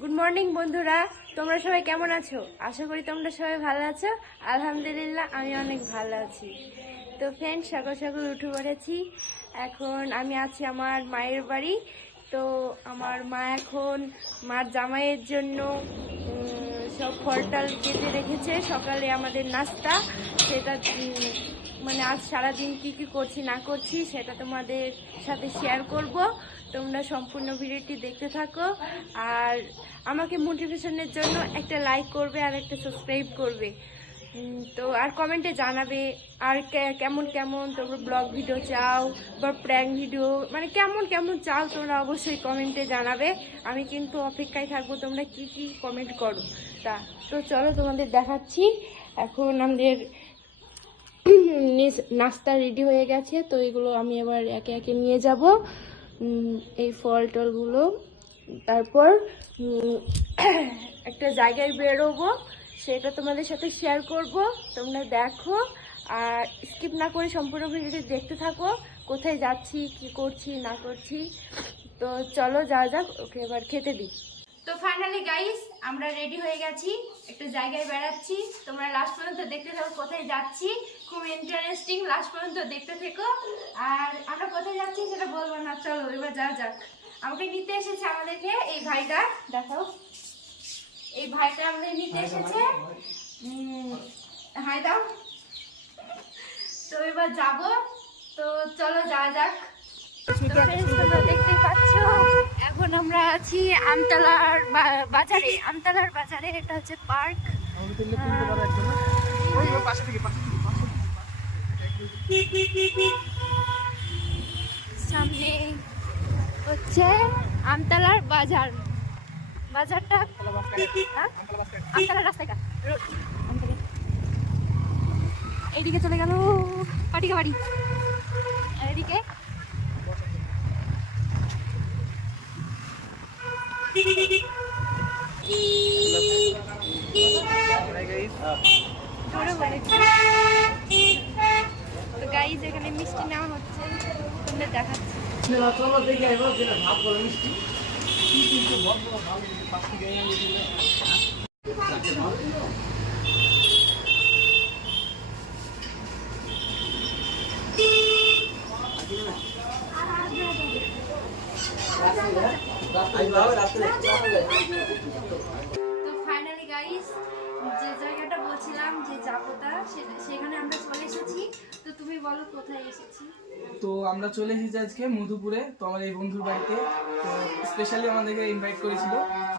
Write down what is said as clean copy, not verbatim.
Good morning বন্ধুরা, তোমরা সবাই কেমন আছো? আশা করি তোমরা সবাই ভালো আছো। আলহামদুলিল্লাহ, আমি অনেক ভালো আছি। তো ফ্রেন্ড, সকাল সকাল উঠে পড়েছি। এখন আমি আছি আমার মায়ের বাড়ি। তো আমার মা এখন মার জামাইয়ের জন্য সব ফলটাল কেটে রেখেছে। সকালে আমাদের নাস্তা সেটা মানে আজ সারাদিন কী কী করছি না করছি সেটা তোমাদের সাথে শেয়ার করব। তোমরা সম্পূর্ণ ভিডিওটি দেখতে থাকো, আর আমাকে মোটিভেশনের জন্য একটা লাইক করবে আর একটা সাবস্ক্রাইব করবে। তো আর কমেন্টে জানাবে আর কেমন কেমন তোমরা ব্লগ ভিডিও চাও বা প্র্যাঙ্ক ভিডিও, মানে কেমন কেমন চাও তোমরা অবশ্যই কমেন্টে জানাবে। আমি কিন্তু অপেক্ষায় থাকবো তোমরা কি কি কমেন্ট করো। তো চলো তোমাদের দেখাচ্ছি। এখন আমাদের নাস্তা রেডি হয়ে গেছে, তো এগুলো আমি এবার একে একে নিয়ে যাব, এই ফল টলগুলো। তারপর একটা জায়গায় বেরোবো, সেটা তোমাদের সাথে শেয়ার করব। তোমরা দেখো আর স্কিপ না করে সম্পূর্ণ ভিডিওটি দেখতে থাকো, কোথায় যাচ্ছি কি করছি না করছি। তো চলো যাওয়া যাক, ওকে এবার খেতে দিই। তো ফাইনালি গাইস, আমরা রেডি হয়ে গেছি, একটা জায়গায় বেড়াচ্ছি। তোমরা লাস্ট পর্যন্ত দেখতে থাকো কোথায় যাচ্ছি, খুব ইন্টারেস্টিং, লাস্ট পর্যন্ত দেখতে থেকো। আর আমরা কোথায় যাচ্ছি সেটা বলবো না, চলো এবার যাওয়া যাক। আমাকে নিতে এসেছে আমাদেরকে এই ভাইটা, দেখাও, এই ভাইটা আমাদের নিতে এসেছে। হাই দাও। তো এবার যাব, তো চলো যাওয়া যাক। তোমরা দেখতে পাচ্ছ এখন আমরা আছি আমতলার বাজারে। আমতলার বাজারে, এটা হচ্ছে পার্ক। সামনে হচ্ছে আমতলার বাজার। বাজারটা আমতলার রাস্তাটা এইদিকে চলে গেল পাটিকা বাড়ি, এদিকে তো গাইজ এখানে মিষ্টি নেওয়া হচ্ছে, তোমাদের দেখাচ্ছি। তো ফাইনালি গাইস, যে জায়গাটা বলছিলাম যে যাবোটা, সেখানে আমরা চলে এসেছি। তো তুমি বলো কোথায় এসেছি? তো আমরা চলে এসেছি আজকে মধুপুরে, তো আমার এই বন্ধুর বাড়িতে। তো স্পেশালি আমাদেরকে ইনভাইট করেছিল।